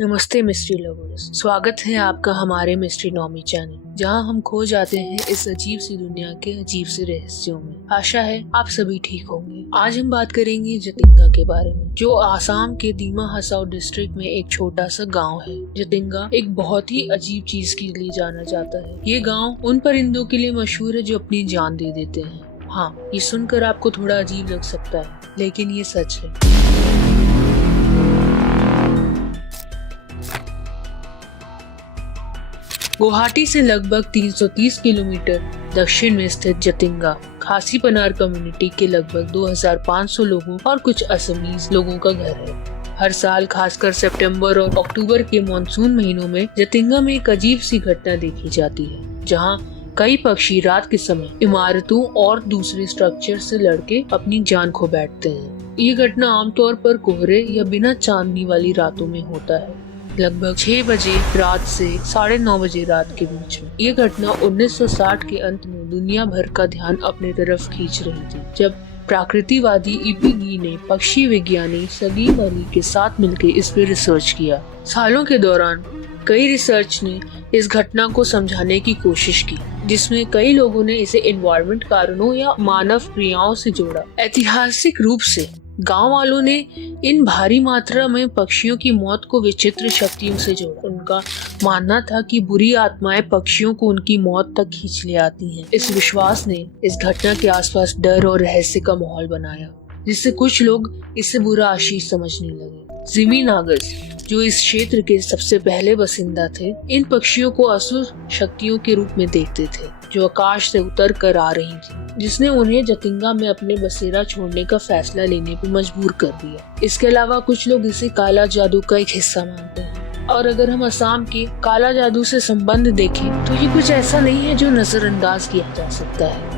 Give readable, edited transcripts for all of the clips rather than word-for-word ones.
नमस्ते mystery lovers, स्वागत है आपका हमारे मिस्ट्री नॉमी चैनल, जहां हम खो जाते हैं इस अजीब सी दुनिया के अजीब से रहस्यों में। आशा है आप सभी ठीक होंगे। आज हम बात करेंगे जतिंगा के बारे में, जो आसाम के दीमा हसाओ डिस्ट्रिक्ट में एक छोटा सा गांव है। जतिंगा एक बहुत ही अजीब चीज के लिए जाना जाता है। ये गाँव उन परिंदों के लिए मशहूर है जो अपनी जान दे देते हैं। हाँ, ये सुनकर आपको थोड़ा अजीब लग सकता है, लेकिन ये सच है। गुवाहाटी से लगभग 330 किलोमीटर दक्षिण में स्थित जतिंगा खासी पनार कम्युनिटी के लगभग 2500 लोगों और कुछ असमीज लोगों का घर है। हर साल खासकर सितंबर और अक्टूबर के मानसून महीनों में जतिंगा में एक अजीब सी घटना देखी जाती है, जहां कई पक्षी रात के समय इमारतों और दूसरे स्ट्रक्चर से लड़के अपनी जान खो बैठते हैं। ये घटना आमतौर पर कोहरे या बिना चांदनी वाली रातों में होता है, लगभग 6 बजे रात से 9:30 बजे रात के बीच में। ये घटना 1960 के अंत में दुनिया भर का ध्यान अपने तरफ खींच रही थी, जब प्रकृतिवादी ईपी ने पक्षी विज्ञानी सलीम अली के साथ मिलकर इस पर रिसर्च किया। सालों के दौरान कई रिसर्च ने इस घटना को समझाने की कोशिश की, जिसमें कई लोगों ने इसे एनवायरनमेंट कारणों या मानव क्रियाओं से जोड़ा। ऐतिहासिक रूप से गांव वालों ने इन भारी मात्रा में पक्षियों की मौत को विचित्र शक्तियों से जोड़ा। उनका मानना था कि बुरी आत्माएं पक्षियों को उनकी मौत तक खींच ले आती हैं। इस विश्वास ने इस घटना के आसपास डर और रहस्य का माहौल बनाया, जिससे कुछ लोग इसे बुरा आशीष समझने लगे। जिमी नागस, जो इस क्षेत्र के सबसे पहले बसिंदा थे, इन पक्षियों को असुर शक्तियों के रूप में देखते थे, जो आकाश से उतर कर आ रही थी, जिसने उन्हें जतिंगा में अपने बसेरा छोड़ने का फैसला लेने पर मजबूर कर दिया। इसके अलावा कुछ लोग इसे काला जादू का एक हिस्सा मानते हैं। और अगर हम असम के काला जादू से संबंध देखें, तो ये कुछ ऐसा नहीं है जो नजरअंदाज किया जा सकता है।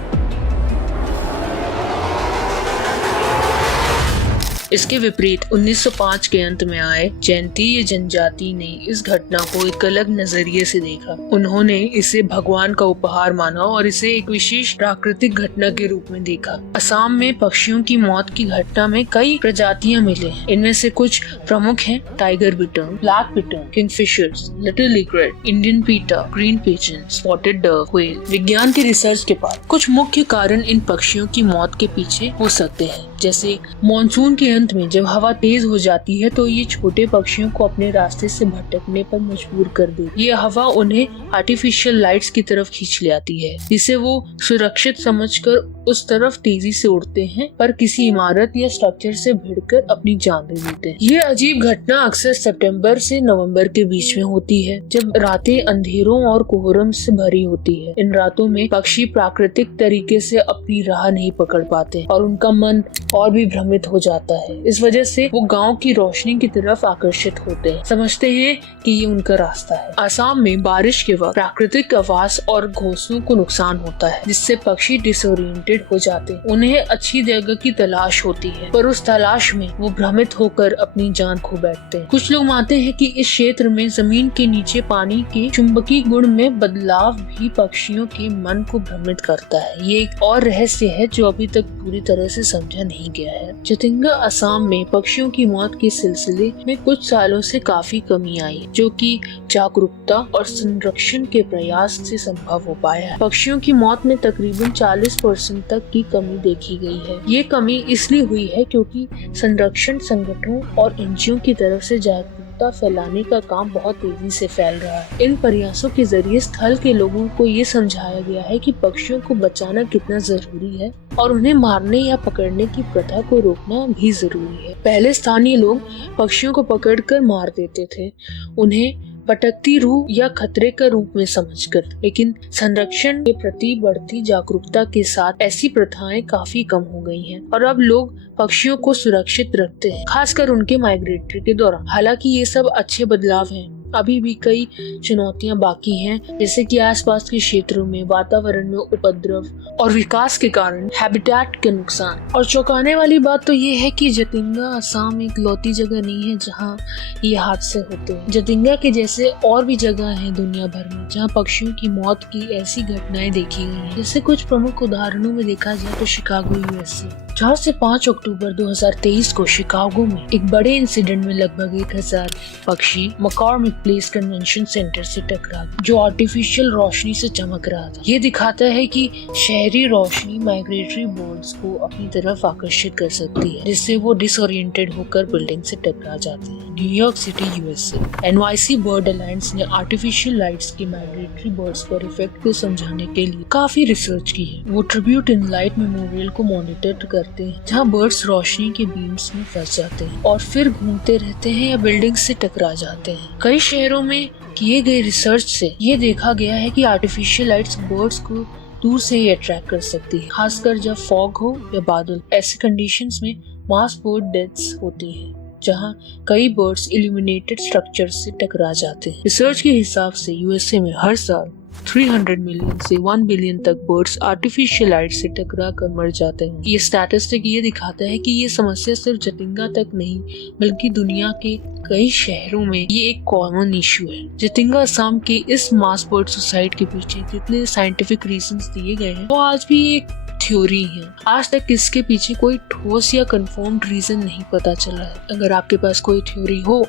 इसके विपरीत 1905 के अंत में आए जयंतीय जनजाति ने इस घटना को एक अलग नजरिए से देखा। उन्होंने इसे भगवान का उपहार माना और इसे एक विशेष प्राकृतिक घटना के रूप में देखा। असम में पक्षियों की मौत की घटना में कई प्रजातियां मिले। इनमें से कुछ प्रमुख हैं tiger bittern, black bittern, kingfishers, little egret, Indian pitta, green pigeon, spotted dove, whale. विज्ञान की रिसर्च के बाद कुछ मुख्य कारण इन पक्षियों की मौत के पीछे हो सकते हैं, जैसे मानसून के अंत में जब हवा तेज हो जाती है तो ये छोटे पक्षियों को अपने रास्ते से भटकने पर मजबूर कर देती है। ये हवा उन्हें आर्टिफिशियल लाइट्स की तरफ खींच ले आती है, जिसे वो सुरक्षित समझकर उस तरफ तेजी से उड़ते हैं, पर किसी इमारत या स्ट्रक्चर से भिड़कर अपनी जान दे देते हैं। ये अजीब घटना अक्सर सितंबर से नवंबर के बीच में होती है, जब रातें अंधेरों और कोहरम से भरी होती है। इन रातों में पक्षी प्राकृतिक तरीके से अपनी राह नहीं पकड़ पाते और उनका मन और भी भ्रमित हो जाता है। इस वजह से वो गांव की रोशनी की तरफ आकर्षित होते हैं, समझते हैं कि ये उनका रास्ता है। आसाम में बारिश के वक्त प्राकृतिक आवास और घोंसलों को नुकसान होता है, जिससे पक्षी डिसोरिएंटेड हो जाते हैं। उन्हें अच्छी जगह की तलाश होती है, पर उस तलाश में वो भ्रमित होकर अपनी जान खो बैठते हैं। कुछ लोग मानते हैं कि इस क्षेत्र में जमीन के नीचे पानी के चुंबकीय गुण में बदलाव भी पक्षियों के मन को भ्रमित करता है। ये एक और रहस्य है जो अभी तक पूरी तरह से समझा नहीं गया है। जतिंगा असम में पक्षियों की मौत के सिलसिले में कुछ सालों से काफी कमी आई, जो कि जागरूकता और संरक्षण के प्रयास से संभव हो पाया है। पक्षियों की मौत में तकरीबन 40% तक की कमी देखी गई है। ये कमी इसलिए हुई है क्योंकि संरक्षण संगठनों और एनजीओ की तरफ से जागरूकता फैलाने का काम बहुत तेजी से फैल रहा है। इन प्रयासों के जरिए स्थल के लोगों को ये समझाया गया है कि पक्षियों को बचाना कितना जरूरी है और उन्हें मारने या पकड़ने की प्रथा को रोकना भी जरूरी है। पहले स्थानीय लोग पक्षियों को पकड़कर मार देते थे, उन्हें भटकती रूह या खतरे का रूप में समझकर, लेकिन संरक्षण के प्रति बढ़ती जागरूकता के साथ ऐसी प्रथाएं काफी कम हो गई हैं और अब लोग पक्षियों को सुरक्षित रखते हैं, खासकर उनके माइग्रेटरी के दौरान। हालांकि ये सब अच्छे बदलाव हैं, अभी भी कई चुनौतियां बाकी हैं, जैसे कि आसपास के क्षेत्रों में वातावरण में उपद्रव और विकास के कारण हैबिटेट के नुकसान। और चौंकाने वाली बात तो ये है कि जतिंगा असम एक लौती जगह नहीं है जहां ये हादसे होते हैं। जतिंगा के जैसे और भी जगह हैं दुनिया भर में जहां पक्षियों की मौत की ऐसी घटनाएं देखी गई हैं। जैसे कुछ प्रमुख उदाहरणों में देखा जाए तो शिकागो यूएसए, 4 से 5 अक्टूबर 2023 को शिकागो में एक बड़े इंसिडेंट में लगभग 1000 पक्षी मकॉर्मिक प्लेस कन्वेंशन सेंटर से टकरा गए, जो आर्टिफिशियल रोशनी से चमक रहा था। ये दिखाता है कि शहरी रोशनी माइग्रेटरी बर्ड्स को अपनी तरफ आकर्षित कर सकती है, जिससे वो डिसोरिएंटेड होकर बिल्डिंग से टकरा जाते हैं। New York city USA, NYC bird alliance ने आर्टिफिशियल लाइट्स के माइग्रेटरी बर्ड्स पर इफेक्ट को समझाने के लिए काफी रिसर्च की है। वो ट्रिब्यूट इन लाइट मेमोरियल को मॉनिटर करते हैं, जहां बर्ड्स रोशनी के बीम्स में फंस जाते हैं और फिर घूमते रहते हैं या बिल्डिंग से टकरा जाते हैं। कई शहरों में किए गए रिसर्च से ये देखा गया है कि आर्टिफिशियल लाइट्स बर्ड्स को दूर से ही अट्रैक्ट कर सकती है, खासकर जब फॉग हो या बादल। ऐसे कंडीशंस में मास बर्ड डेथ्स होती हैं, जहां कई बर्ड्स इल्यूमिनेटेड स्ट्रक्चर्स से टकरा जाते हैं। रिसर्च के हिसाब से यूएसए में हर साल 300 मिलियन से 1 बिलियन तक बर्ड्स आर्टिफिशियल लाइट से टकरा कर मर जाते हैं। ये स्टैटिस्टिक ये दिखाता है कि ये समस्या सिर्फ जतिंगा तक नहीं बल्कि दुनिया के कई शहरों में ये एक कॉमन इशू है। जतिंगा असम के इस मास बर्ड सुसाइड के पीछे जितने साइंटिफिक रीजंस दिए गए हैं वो आज भी एक थ्योरी है। आज तक इसके पीछे कोई ठोस या कंफर्म्ड रीजन नहीं पता चला है। अगर आपके पास कोई थ्योरी हो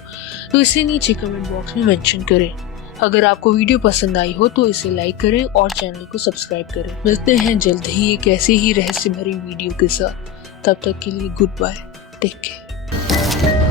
तो इसे नीचे कमेंट बॉक्स में मेंशन करें। अगर आपको वीडियो पसंद आई हो तो इसे लाइक करें और चैनल को सब्सक्राइब करें। मिलते हैं जल्द ही एक ऐसे ही रहस्य भरी वीडियो के साथ। तब तक के लिए गुड बाय, टेक केयर।